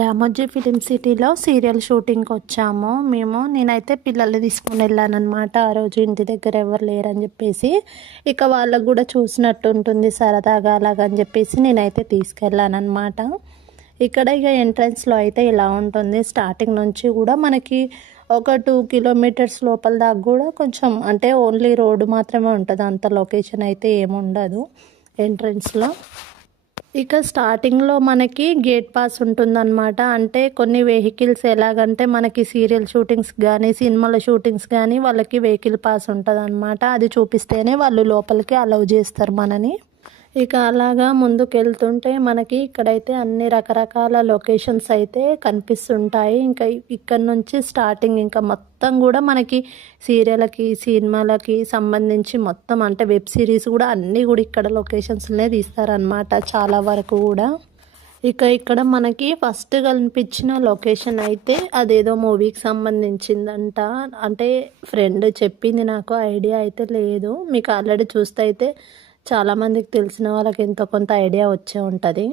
Ramoji film సిటీలో serial షూటింగ్కి వచ్చాము నేనైతే పిల్లల్ని తీసుకొని వెళ్ళానమాట. ఆ రోజు ఇంటి దగ్గర ఎవరు లేరని చెప్పేసి, ఇక వాళ్ళకు కూడా చూసినట్టు ఉంటుంది సరదాగా అలాగని చెప్పేసి నేనైతే తీసుకెళ్ళానమాట. ఇక్కడ ఇక ఎంట్రన్స్లో అయితే ఇలా ఉంటుంది. స్టార్టింగ్ నుంచి కూడా మనకి ఒక 2 కిలోమీటర్స్ లోపల దాకా కూడా కొంచెం అంటే ఓన్లీ రోడ్డు మాత్రమే ఉంటుంది, అంత లొకేషన్ అయితే ఏముండదు ఎంట్రన్స్లో. ఇక స్టార్టింగ్లో మనకి గేట్ పాస్ ఉంటుందన్నమాట. అంటే కొన్ని వెహికల్స్ ఎలాగంటే మనకి సీరియల్ షూటింగ్స్ కానీ సినిమాల షూటింగ్స్ కానీ వాళ్ళకి వెహికల్ పాస్ ఉంటుందన్నమాట. అది చూపిస్తేనే వాళ్ళు లోపలికి అలౌ చేస్తారు మనని. ఇక అలాగా ముందుకు వెళ్తుంటే మనకి ఇక్కడైతే అన్ని రకరకాల లొకేషన్స్ అయితే కనిపిస్తుంటాయి. ఇంకా ఇక్కడ నుంచి స్టార్టింగ్ ఇంకా మొత్తం కూడా మనకి సీరియల్కి సినిమాలకి సంబంధించి మొత్తం అంటే వెబ్ సిరీస్ కూడా అన్నీ కూడా ఇక్కడ లొకేషన్స్నే తీస్తారనమాట చాలా వరకు కూడా. ఇక ఇక్కడ మనకి ఫస్ట్ కనిపించిన లొకేషన్ అయితే అదేదో మూవీకి సంబంధించిందంట. అంటే ఫ్రెండ్ చెప్పింది, నాకు ఐడియా అయితే లేదు. మీకు ఆల్రెడీ చూస్తే అయితే చాలామందికి తెలిసిన వాళ్ళకి ఎంతో కొంత ఐడియా వచ్చే ఉంటుంది.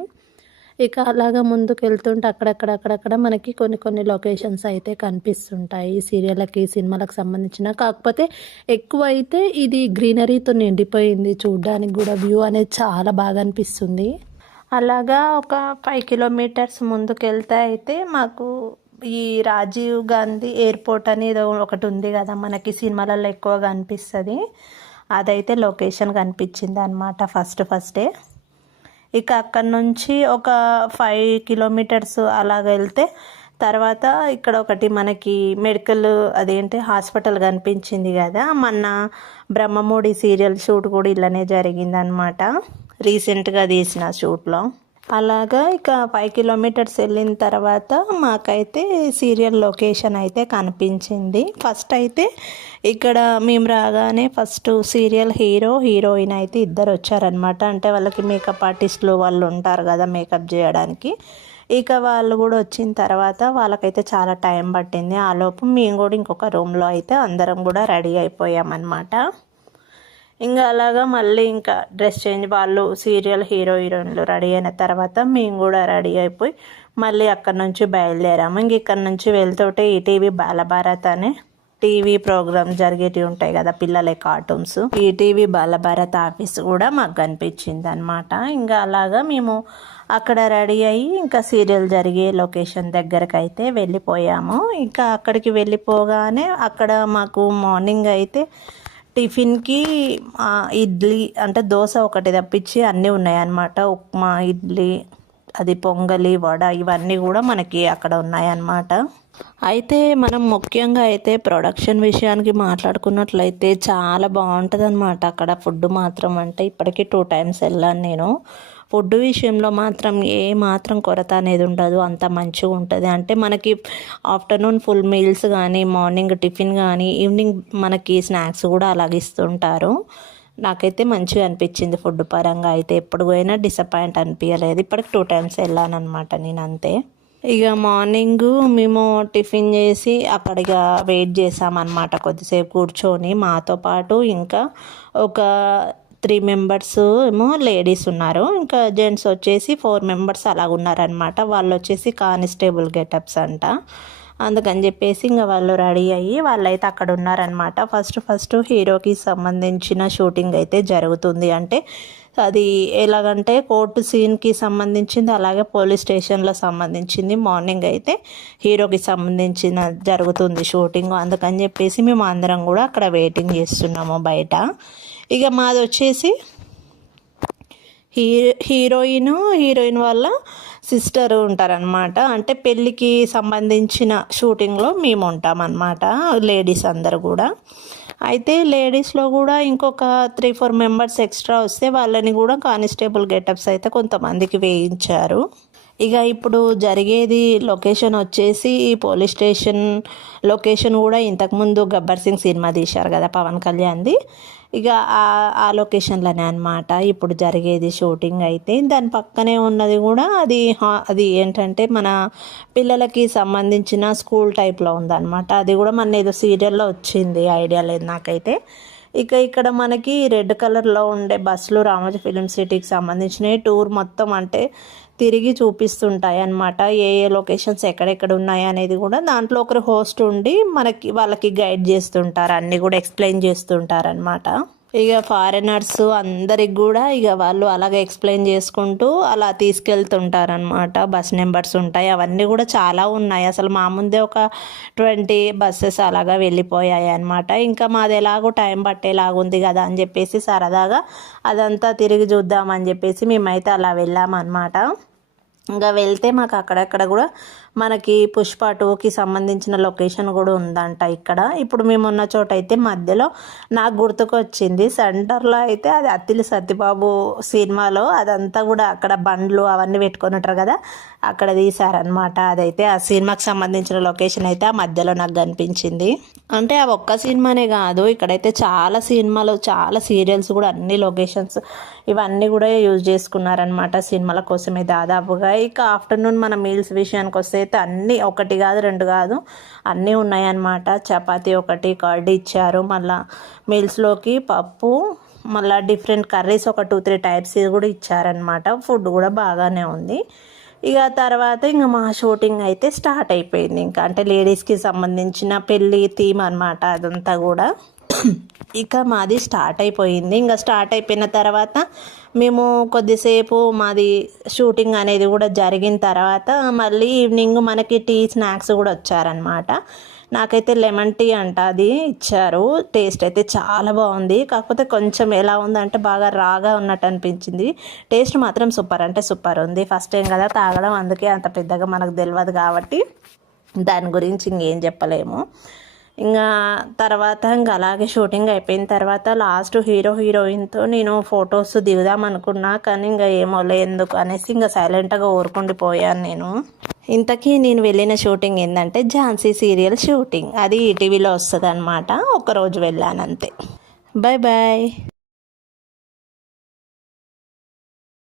ఇక అలాగా ముందుకు వెళ్తుంటే అక్కడక్కడ మనకి కొన్ని లొకేషన్స్ అయితే కనిపిస్తుంటాయి సీరియళ్ళకి సినిమాలకు సంబంధించిన. కాకపోతే ఎక్కువ అయితే ఇది గ్రీనరీతో నిండిపోయింది, చూడడానికి కూడా వ్యూ అనేది చాలా బాగా అనిపిస్తుంది. అలాగా ఒక 5 కిలోమీటర్స్ ముందుకు వెళ్తే అయితే మాకు ఈ రాజీవ్ గాంధీ ఎయిర్పోర్ట్ అనేది ఒకటి ఉంది కదా, మనకి సినిమాలలో ఎక్కువగా అనిపిస్తుంది. అదైతే లొకేషన్ కనిపించింది అనమాట ఫస్టే. ఇక అక్కడ నుంచి ఒక 5 కిలోమీటర్స్ అలాగ వెళ్తే తర్వాత ఇక్కడ ఒకటి మనకి మెడికల్ అదేంటి హాస్పిటల్ కనిపించింది కదా. మొన్న బ్రహ్మముడి సీరియల్ షూట్ కూడా ఇలానే జరిగిందనమాట, రీసెంట్గా తీసిన షూట్లో. అలాగా ఇక 5 కిలోమీటర్స్ వెళ్ళిన తర్వాత మాకైతే సీరియల్ లొకేషన్ అయితే కనిపించింది. ఫస్ట్ అయితే ఇక్కడ మేము రాగానే ఫస్ట్ సీరియల్ హీరోయిన్ అయితే ఇద్దరు వచ్చారనమాట. అంటే వాళ్ళకి మేకప్ ఆర్టిస్టులు వాళ్ళు ఉంటారు కదా మేకప్ చేయడానికి. ఇక వాళ్ళు కూడా వచ్చిన తర్వాత వాళ్ళకైతే చాలా టైం పట్టింది. ఆలోపు మేము కూడా ఇంకొక రూమ్లో అయితే అందరం కూడా రెడీ అయిపోయామన్నమాట. ఇంకా అలాగా మళ్ళీ ఇంకా డ్రెస్ చేంజ్ వాళ్ళు సీరియల్ హీరోయిన్లు రెడీ అయిన తర్వాత మేము కూడా రెడీ అయిపోయి మళ్ళీ అక్కడ నుంచి బయలుదేరాము. ఇంక ఇక్కడ నుంచి వెళ్తుంటే ఈటీవీ బాలభారత్ అనే టీవీ ప్రోగ్రామ్ జరిగేటివి ఉంటాయి కదా పిల్లలే కార్టూన్స్, ఈటీవీ బాలభారత్ ఆఫీస్ కూడా మాకు కనిపించింది అనమాట. ఇంకా అలాగా మేము అక్కడ రెడీ అయ్యి ఇంకా సీరియల్ జరిగే లొకేషన్ దగ్గరకు అయితే వెళ్ళిపోయాము. ఇంకా అక్కడికి వెళ్ళిపోగానే అక్కడ మాకు మార్నింగ్ అయితే టిఫిన్కి ఇడ్లీ అంటే దోశ ఒకటి తప్పించి అన్నీ ఉన్నాయన్నమాట. ఉప్మా, ఇడ్లీ, అది పొంగలి, వడ ఇవన్నీ కూడా మనకి అక్కడ ఉన్నాయన్నమాట. అయితే మనం ముఖ్యంగా అయితే ప్రొడక్షన్ విషయానికి మాట్లాడుకున్నట్లయితే చాలా బాగుంటుంది అనమాట అక్కడ ఫుడ్ మాత్రం. అంటే ఇప్పటికీ 2 టైమ్స్ వెళ్ళాను నేను. ఫుడ్ విషయంలో మాత్రం ఏ మాత్రం కొరత అనేది ఉండదు, అంత మంచిగా ఉంటుంది. అంటే మనకి ఆఫ్టర్నూన్ ఫుల్ మీల్స్ కానీ మార్నింగ్ టిఫిన్ కానీ ఈవినింగ్ మనకి స్నాక్స్ కూడా అలాగే ఇస్తుంటారు. నాకైతే మంచిగా అనిపించింది ఫుడ్ పరంగా అయితే. ఎప్పుడు పోయినా డిసప్పాయింట్ అనిపించలేదు. ఇప్పటికి 2 టైమ్స్ వెళ్ళాను అనమాట నేను అంతే. ఇక మార్నింగ్ మేము టిఫిన్ చేసి అక్కడ ఇక వెయిట్ చేసామన్నమాట కొద్దిసేపు కూర్చొని. మాతో పాటు ఇంకా ఒక 3 మెంబర్స్ ఏమో లేడీస్ ఉన్నారు, ఇంకా జెంట్స్ వచ్చేసి 4 మెంబర్స్ అలాగ ఉన్నారనమాట. వాళ్ళు వచ్చేసి కానిస్టేబుల్ గెటప్స్ అంట. అందుకని చెప్పేసి ఇంకా వాళ్ళు రెడీ అయ్యి వాళ్ళైతే అక్కడ ఉన్నారనమాట. ఫస్ట్ హీరోకి సంబంధించిన షూటింగ్ అయితే జరుగుతుంది. అంటే అది ఎలాగంటే కోర్టు సీన్కి సంబంధించింది, అలాగే పోలీస్ స్టేషన్లో సంబంధించింది. మార్నింగ్ అయితే హీరోకి సంబంధించిన జరుగుతుంది షూటింగ్. అందుకని చెప్పేసి మేము అందరం కూడా అక్కడ వెయిటింగ్ చేస్తున్నాము బయట. ఇక మాది వచ్చేసి హీరోయిన్ వాళ్ళ సిస్టర్ ఉంటారనమాట. అంటే పెళ్ళికి సంబంధించిన షూటింగ్లో మేము ఉంటామన్నమాట లేడీస్ అందరు కూడా. అయితే లేడీస్లో కూడా ఇంకొక 3-4 మెంబర్స్ ఎక్స్ట్రా వస్తే వాళ్ళని కూడా కానిస్టేబుల్ గెటప్స్ అయితే కొంతమందికి వేయించారు. ఇక ఇప్పుడు జరిగేది లొకేషన్ వచ్చేసి పోలీస్ స్టేషన్ లొకేషన్ కూడా ఇంతకుముందు గబ్బర్ సింగ్ సినిమా తీశారు కదా పవన్ కళ్యాణ్ది, ఇక ఆ లొకేషన్లోనే అనమాట ఇప్పుడు జరిగేది షూటింగ్ అయితే. దాని పక్కనే ఉన్నది కూడా అది ఏంటంటే మన పిల్లలకి సంబంధించిన స్కూల్ టైప్లో ఉందన్నమాట. అది కూడా మన ఏదో సీరియల్లో వచ్చింది, ఐడియా లేదు నాకైతే. ఇక ఇక్కడ మనకి రెడ్ కలర్లో ఉండే బస్సులు రామోజీ ఫిలిం సిటీకి సంబంధించినవి. టూర్ మొత్తం అంటే తిరిగి చూపిస్తుంటాయి అన్నమాట. ఏ ఏ లొకేషన్స్ ఎక్కడెక్కడ ఉన్నాయి అనేది కూడా దాంట్లో ఒకరు హోస్ట్ ఉండి వాళ్ళకి గైడ్ చేస్తుంటారు, అన్నీ కూడా ఎక్స్ప్లెయిన్ చేస్తుంటారు అనమాట. ఇక ఫారినర్స్ అందరికి కూడా ఇక వాళ్ళు అలాగే ఎక్స్ప్లెయిన్ చేసుకుంటూ అలా తీసుకెళ్తుంటారనమాట. బస్ నెంబర్స్ ఉంటాయి, అవన్నీ కూడా చాలా ఉన్నాయి. అసలు మా ముందే ఒక 20 బస్సెస్ అలాగా వెళ్ళిపోయాయి అనమాట. ఇంకా మాది ఎలాగో టైం పట్టేలాగుంది కదా అని చెప్పేసి సరదాగా అదంతా తిరిగి చూద్దామని చెప్పేసి మేమైతే అలా వెళ్ళామన్నమాట. ఇంకా వెళ్తే మాకు అక్కడక్కడ కూడా మనకి పుష్ప 2కి సంబంధించిన లొకేషన్ కూడా ఉందంట ఇక్కడ. ఇప్పుడు మేము ఉన్న చోట అయితే మధ్యలో నాకు గుర్తుకొచ్చింది, సెంటర్లో అయితే అది అత్తిలి సత్యబాబు సినిమాలో అదంతా కూడా అక్కడ బండ్లు అవన్నీ పెట్టుకొని ఉంటారు కదా, అక్కడ తీశారనమాట. అదైతే ఆ సినిమాకి సంబంధించిన లొకేషన్ అయితే ఆ మధ్యలో నాకు కనిపించింది. అంటే ఆ ఒక్క సినిమానే కాదు, ఇక్కడైతే చాలా సినిమాలు, చాలా సీరియల్స్ కూడా అన్ని లొకేషన్స్ ఇవన్నీ కూడా యూజ్ చేసుకున్నారనమాట సినిమాల కోసమే దాదాపుగా. ఇక ఆఫ్టర్నూన్ మన మీల్స్ విషయానికి వస్తే అయితే అన్నీ, ఒకటి కాదు రెండు కాదు, అన్నీ ఉన్నాయన్నమాట. చపాతీ ఒకటి, కర్డ్ ఇచ్చారు, మళ్ళీ మీల్స్లోకి పప్పు, మళ్ళీ డిఫరెంట్ కర్రీస్ ఒక 2-3 టైప్స్ కూడా ఇచ్చారనమాట. ఫుడ్ కూడా బాగానే ఉంది. ఇక తర్వాత ఇంకా మా షూటింగ్ అయితే స్టార్ట్ అయిపోయింది. ఇంకా అంటే లేడీస్కి సంబంధించిన పెళ్ళి థీమ్ అనమాట అదంతా కూడా. ఇక మాది స్టార్ట్ అయిపోయింది. ఇంకా స్టార్ట్ అయిపోయిన తర్వాత మేము కొద్దిసేపు మాది షూటింగ్ అనేది కూడా జరిగిన తర్వాత మళ్ళీ ఈవినింగ్ మనకి టీ స్నాక్స్ కూడా వచ్చారనమాట. నాకైతే లెమన్ టీ అంట అది ఇచ్చారు. టేస్ట్ అయితే చాలా బాగుంది. కాకపోతే కొంచెం ఎలా ఉందంటే బాగా రాగా ఉన్నట్టు అనిపించింది. టేస్ట్ మాత్రం సూపర్ అంటే సూపర్ ఉంది. ఫస్ట్ టైం కదా తాగడం, అందుకే అంత పెద్దగా మనకు తెలియదు కాబట్టి దాని గురించి ఇంకేం చెప్పలేము. ఇంకా తర్వాత ఇంకా అలాగే షూటింగ్ అయిపోయిన తర్వాత లాస్ట్ హీరోయిన్తో నేను ఫొటోస్ దిగుదాం అనుకున్నా, కానీ ఇంకా ఏమో ఎందుకు అనేసి ఇంకా సైలెంట్గా ఊరుకుండిపోయాను నేను. ఇంతకీ నేను వెళ్ళిన షూటింగ్ ఏంటంటే ఝాన్సీ సీరియల్ షూటింగ్. అది ఈటీవీలో వస్తుంది అనమాట. ఒకరోజు వెళ్ళాను అంతే. Bye bye.